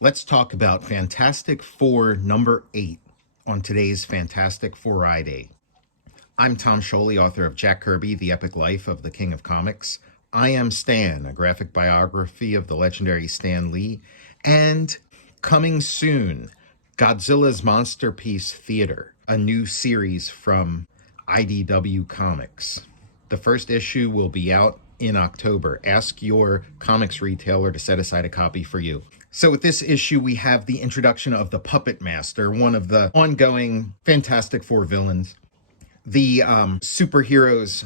Let's talk about Fantastic Four number 8 on today's Fantastic FOURiday. I'm Tom Scioli, author of Jack Kirby, The Epic Life of the King of Comics. I Am Stan, a graphic biography of the legendary Stan Lee. And coming soon, Godzilla's Monsterpiece Theater, a new series from IDW Comics. The first issue will be out in October. Ask your comics retailer to set aside a copy for you. So with this issue, we have the introduction of the Puppet Master, one of the ongoing Fantastic Four villains. The superheroes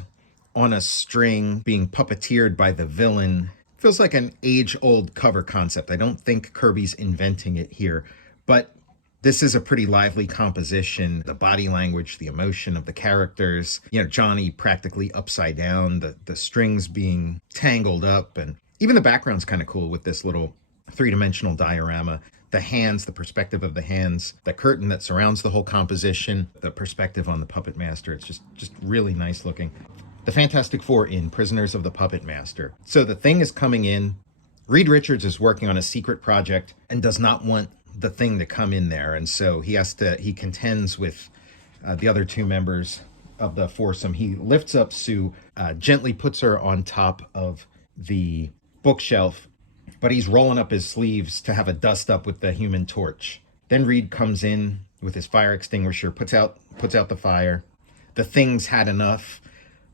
on a string being puppeteered by the villain feels like an age-old cover concept. I don't think Kirby's inventing it here, but this is a pretty lively composition. The body language, the emotion of the characters, Johnny practically upside down, the strings being tangled up, and even the background's kind of cool with this little three-dimensional diorama. The hands, the perspective of the hands, the curtain that surrounds the whole composition, the perspective on the Puppet Master. It's just really nice looking. The Fantastic Four in Prisoners of the Puppet Master. So the Thing is coming in. Reed Richards is working on a secret project and does not want the Thing to come in there. And so he contends with the other two members of the foursome. He lifts up Sue, gently puts her on top of the bookshelf, but he's rolling up his sleeves to have a dust up with the Human Torch. Then Reed comes in with his fire extinguisher, puts out the fire. The Thing's had enough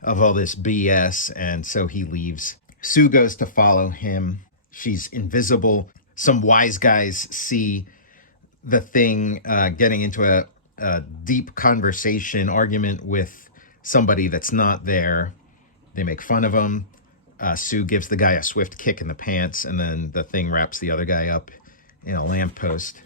of all this BS, and so he leaves. Sue goes to follow him. She's invisible. Some wise guys see the Thing getting into a deep conversation, argument with somebody that's not there. They make fun of him. Sue gives the guy a swift kick in the pants, and then the Thing wraps the other guy up in a lamppost.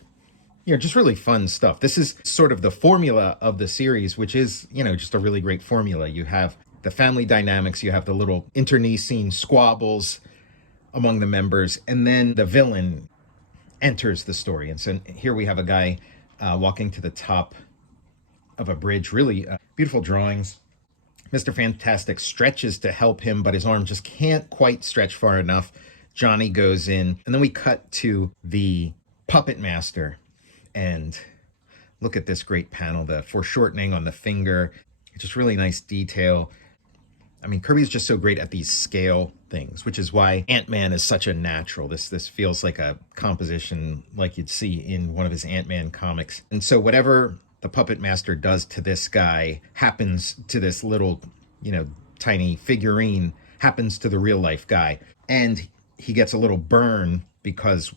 Just really fun stuff. This is sort of the formula of the series, which is, just a really great formula. You have the family dynamics, you have the little internecine squabbles among the members, and then the villain enters the story. And so here we have a guy walking to the top of a bridge. Really beautiful drawings. Mr. Fantastic stretches to help him, but his arm just can't quite stretch far enough. Johnny goes in, and then we cut to the Puppet Master. And look at this great panel, the foreshortening on the finger. Just really nice detail. I mean, Kirby's just so great at these scale things, which is why Ant-Man is such a natural. This feels like a composition like you'd see in one of his Ant-Man comics. And so whatever the Puppet Master does to this guy happens to this little, tiny figurine, happens to the real life guy. And he gets a little burn because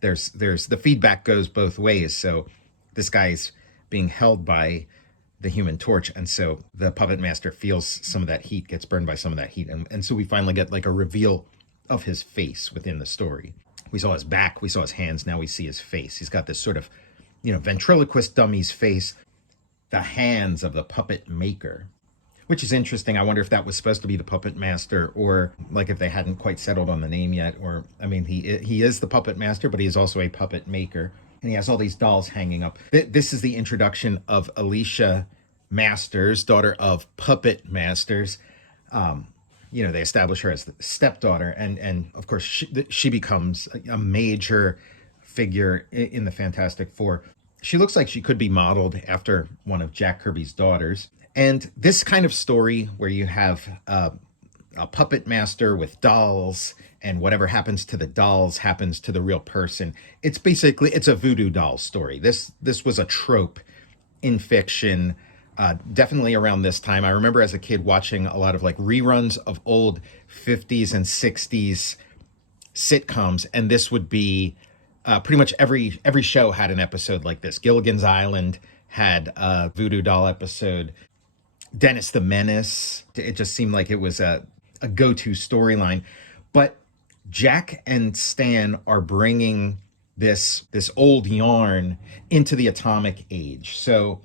there's the feedback goes both ways. So this guy's being held by the Human Torch, and so the Puppet Master feels some of that heat, gets burned by some of that heat. And so we finally get like a reveal of his face within the story. We saw his back, we saw his hands, now we see his face. He's got this sort of ventriloquist dummy's face, the hands of the puppet maker, which is interesting. I wonder if that was supposed to be the Puppet Master, or like if they hadn't quite settled on the name yet. Or, I mean, he is the Puppet Master, but he is also a puppet maker. And he has all these dolls hanging up. This is the introduction of Alicia Masters, daughter of Puppet Masters. They establish her as the stepdaughter. And of course, she becomes a major figure in the Fantastic Four. She looks like she could be modeled after one of Jack Kirby's daughters. And this kind of story where you have a puppet master with dolls, and whatever happens to the dolls happens to the real person. It's a voodoo doll story. This was a trope in fiction, definitely around this time. I remember as a kid watching a lot of like reruns of old 50s and 60s sitcoms, and this would be pretty much every show had an episode like this. Gilligan's Island had a voodoo doll episode. Dennis the Menace. It just seemed like it was a go-to storyline. But Jack and Stan are bringing this old yarn into the atomic age. So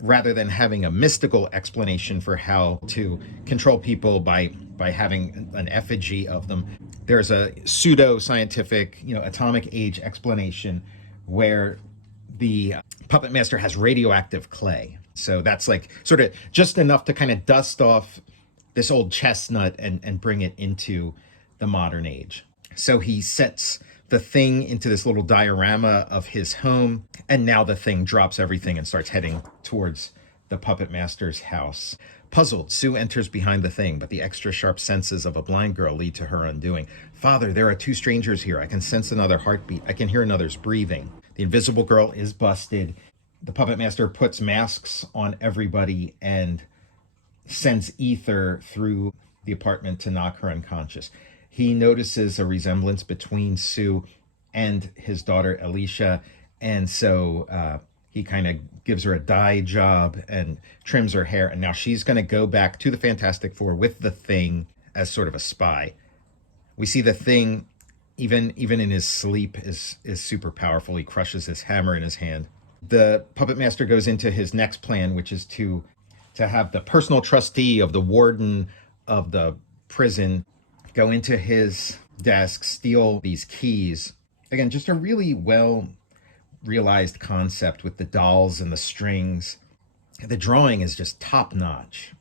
rather than having a mystical explanation for how to control people by having an effigy of them, there's a pseudo-scientific, atomic age explanation where the Puppet Master has radioactive clay. So that's like sort of just enough to kind of dust off this old chestnut and bring it into the modern age. So he sets the thing into this little diorama of his home. And now the thing drops everything and starts heading towards the puppet master's house. Puzzled, Sue enters behind the thing, but the extra sharp senses of a blind girl lead to her undoing. Father, there are two strangers here. I can sense another heartbeat. I can hear another's breathing. The invisible girl is busted. The puppet master puts masks on everybody and sends ether through the apartment to knock her unconscious. He notices a resemblance between Sue and his daughter Alicia, and so he kind of gives her a dye job and trims her hair, and now she's going to go back to the Fantastic Four with the Thing as sort of a spy. We see the Thing, even in his sleep, is super powerful. He crushes his hammer in his hand. The puppet master goes into his next plan, which is to have the personal trustee of the warden of the prison go into his desk, steal these keys. Again, just a really well realized concept with the dolls and the strings. The drawing is just top notch.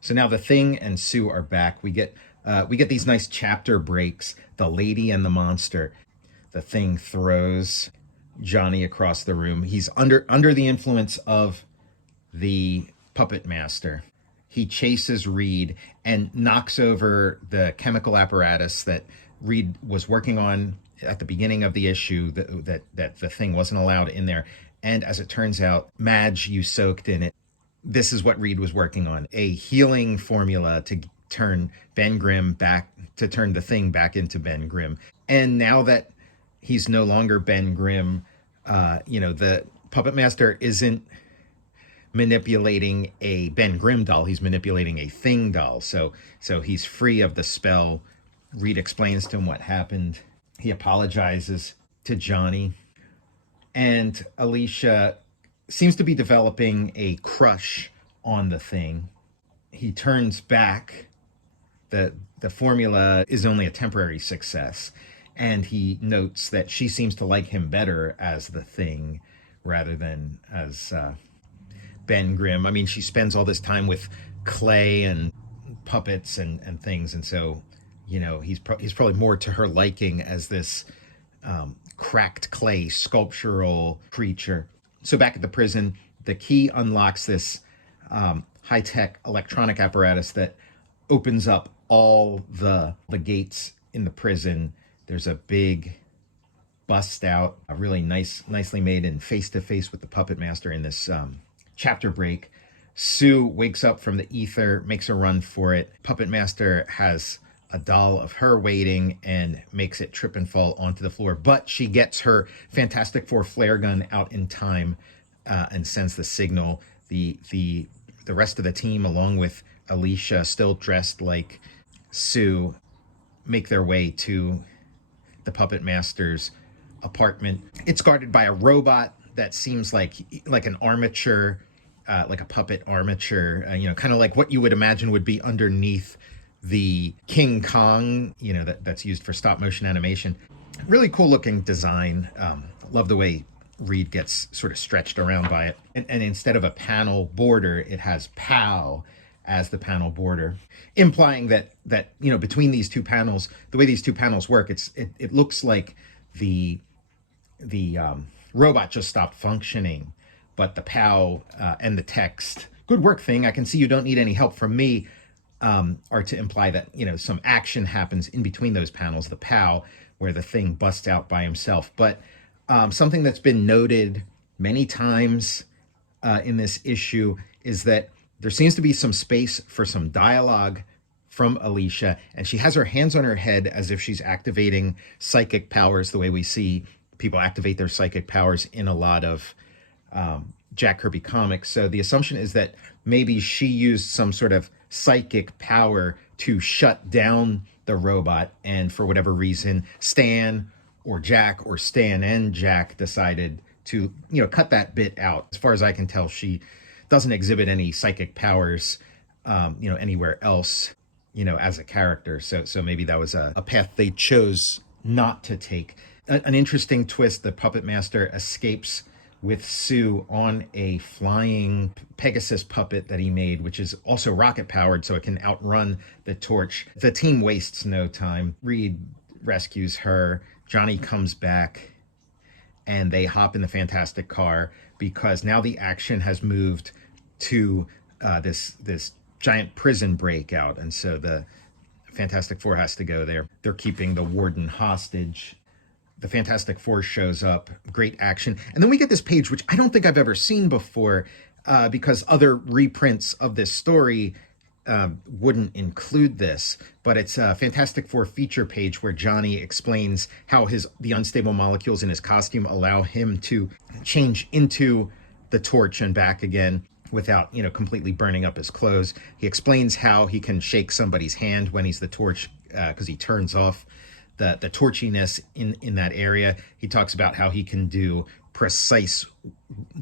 So now the Thing and Sue are back. We get these nice chapter breaks. The lady and the monster. The Thing throws Johnny across the room. He's under the influence of the puppet master. He chases Reed and knocks over the chemical apparatus that Reed was working on at the beginning of the issue, that the Thing wasn't allowed in there. And as it turns out, Madge, you soaked in it. This is what Reed was working on, a healing formula to turn Ben Grimm back, to turn the Thing back into Ben Grimm. And now that he's no longer Ben Grimm, the puppet master isn't manipulating a Ben Grimm doll, he's manipulating a Thing doll. So he's free of the spell. Reed explains to him what happened. He apologizes to Johnny. And Alicia seems to be developing a crush on the Thing. He turns back. The formula is only a temporary success. And he notes that she seems to like him better as the Thing rather than as Ben Grimm. I mean, she spends all this time with clay and puppets and things, and so he's probably more to her liking as this cracked clay sculptural creature. So back at the prison, the key unlocks this high-tech electronic apparatus that opens up all the gates in the prison. There's a big bust out, a really nicely made and face-to-face with the puppet master in this chapter break. Sue wakes up from the ether, makes a run for it. Puppet master has a doll of her waiting and makes it trip and fall onto the floor, but she gets her Fantastic Four flare gun out in time and sends the signal. The rest of the team, along with Alicia, still dressed like Sue, make their way to the puppet master's apartment. It's guarded by a robot that seems like an armature, like a puppet armature, kind of like what you would imagine would be underneath the King Kong, that's used for stop motion animation. Really cool looking design. Love the way Reed gets sort of stretched around by it. And instead of a panel border, it has POW as the panel border, implying that between these two panels, the way these two panels work, it looks like the robot just stopped functioning, but the POW and the text, "Good work, Thing. I can see you don't need any help from me," are to imply that some action happens in between those panels. The POW, where the Thing busts out by himself. But something that's been noted many times in this issue is that there seems to be some space for some dialogue from Alicia, and she has her hands on her head as if she's activating psychic powers the way we see people activate their psychic powers in a lot of Jack Kirby comics. So the assumption is that maybe she used some sort of psychic power to shut down the robot, and for whatever reason, Stan or Jack, or Stan and Jack, decided to cut that bit out. As far as I can tell, she doesn't exhibit any psychic powers anywhere else as a character. So maybe that was a path they chose not to take. An interesting twist: the puppet master escapes with Sue on a flying Pegasus puppet that he made, which is also rocket powered, so it can outrun the torch. The team wastes no time. Reed rescues her. Johnny comes back and they hop in the Fantastic car because now the action has moved to this giant prison breakout, and so the Fantastic Four has to go there. They're keeping the warden hostage. The Fantastic Four shows up, great action, and then we get this page which I don't think I've ever seen before, because other reprints of this story wouldn't include this, but it's a Fantastic Four feature page where Johnny explains how the unstable molecules in his costume allow him to change into the Torch and back again without, completely burning up his clothes. He explains how he can shake somebody's hand when he's the Torch, because he turns off the torchiness in that area. He talks about how he can do precise,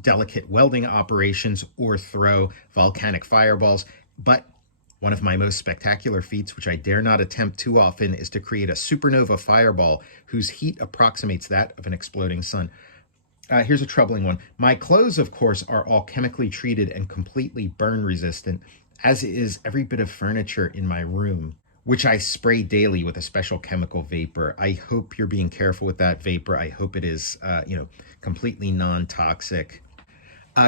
delicate welding operations or throw volcanic fireballs. But one of my most spectacular feats, which I dare not attempt too often, is to create a supernova fireball whose heat approximates that of an exploding sun. Here's a troubling one. My clothes, of course, are all chemically treated and completely burn resistant, as is every bit of furniture in my room, which I spray daily with a special chemical vapor. I hope you're being careful with that vapor. I hope it is, completely non-toxic.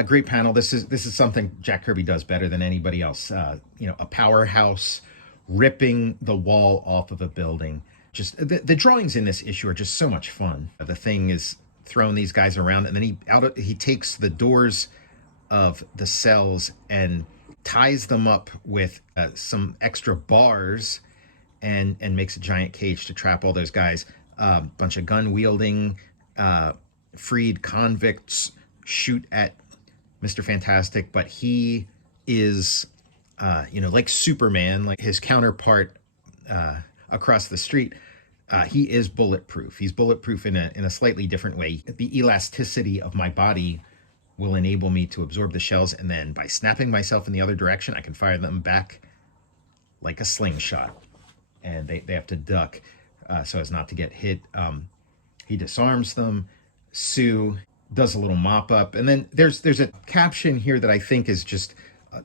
Great panel. This is something Jack Kirby does better than anybody else. A powerhouse ripping the wall off of a building. Just the drawings in this issue are just so much fun. The Thing is throwing these guys around, and then he takes the doors of the cells and ties them up with some extra bars and makes a giant cage to trap all those guys. Bunch of gun wielding freed convicts shoot at Mr. Fantastic, but he is like Superman, like his counterpart across the street. He is bulletproof. He's bulletproof in a slightly different way. The elasticity of my body will enable me to absorb the shells, and then by snapping myself in the other direction, I can fire them back like a slingshot. And they have to duck so as not to get hit. He disarms them. Sue does a little mop up, and then there's a caption here that I think is just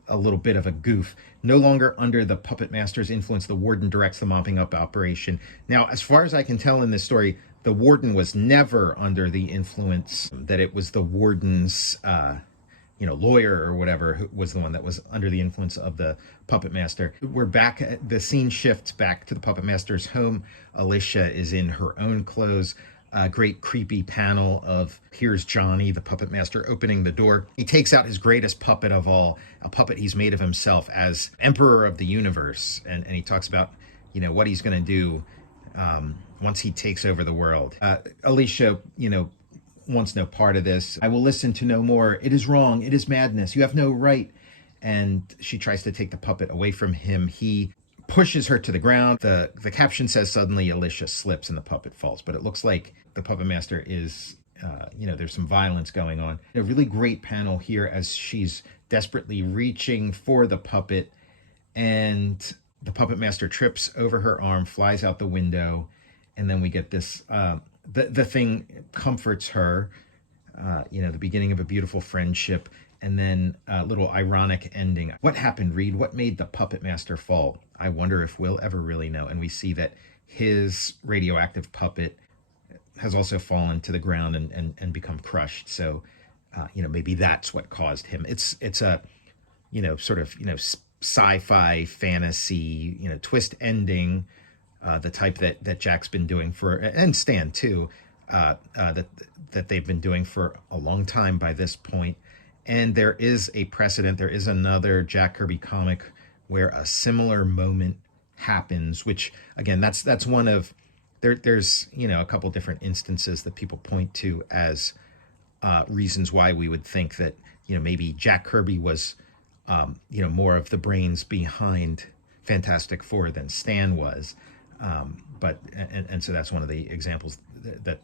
a little bit of a goof. No longer under the puppet master's influence, the warden directs the mopping up operation. Now, as far as I can tell in this story, the warden was never under the influence. That it was the warden's lawyer or whatever who was the one that was under the influence of the puppet master. We're back. The scene shifts back to the puppet master's home. Alicia is in her own clothes. A great creepy panel of here's Johnny, the puppet master, opening the door. He takes out his greatest puppet of all, a puppet he's made of himself as emperor of the universe. And he talks about, what he's going to do once he takes over the world. Alicia, wants no part of this. I will listen to no more. It is wrong. It is madness. You have no right. And she tries to take the puppet away from him. He pushes her to the ground. The caption says suddenly Alicia slips and the puppet falls, but it looks like the puppet master is, there's some violence going on. A really great panel here as she's desperately reaching for the puppet, and the puppet master trips over her arm, flies out the window, and then we get this, the Thing comforts her, the beginning of a beautiful friendship, and then a little ironic ending. What happened, Reed? What made the puppet master fall? I wonder if we'll ever really know. And we see that his radioactive puppet has also fallen to the ground and become crushed. So, maybe that's what caused him. It's a, sort of, sci-fi fantasy, twist ending, the type that Jack's been doing and Stan too, that they've been doing for a long time by this point. And there is a precedent. There is another Jack Kirby comic where a similar moment happens, which again, that's one of, there's, a couple different instances that people point to as reasons why we would think that, maybe Jack Kirby was, more of the brains behind Fantastic Four than Stan was. And so that's one of the examples that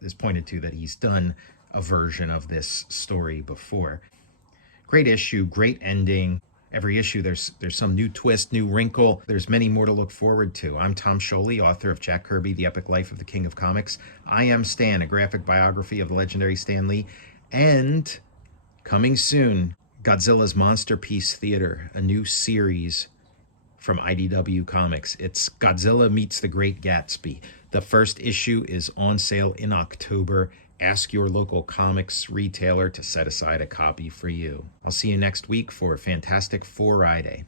is pointed to, that he's done a version of this story before. Great issue, great ending. Every issue there's some new twist, new wrinkle. There's many more to look forward to. I'm Tom Scioli, author of Jack Kirby, The Epic Life of the King of Comics. I Am Stan, a graphic biography of the legendary Stan Lee. And coming soon, Godzilla's Monsterpiece Theater, a new series from IDW Comics. It's Godzilla Meets the Great Gatsby. The first issue is on sale in October. Ask your local comics retailer to set aside a copy for you. I'll see you next week for Fantastic FOURiday.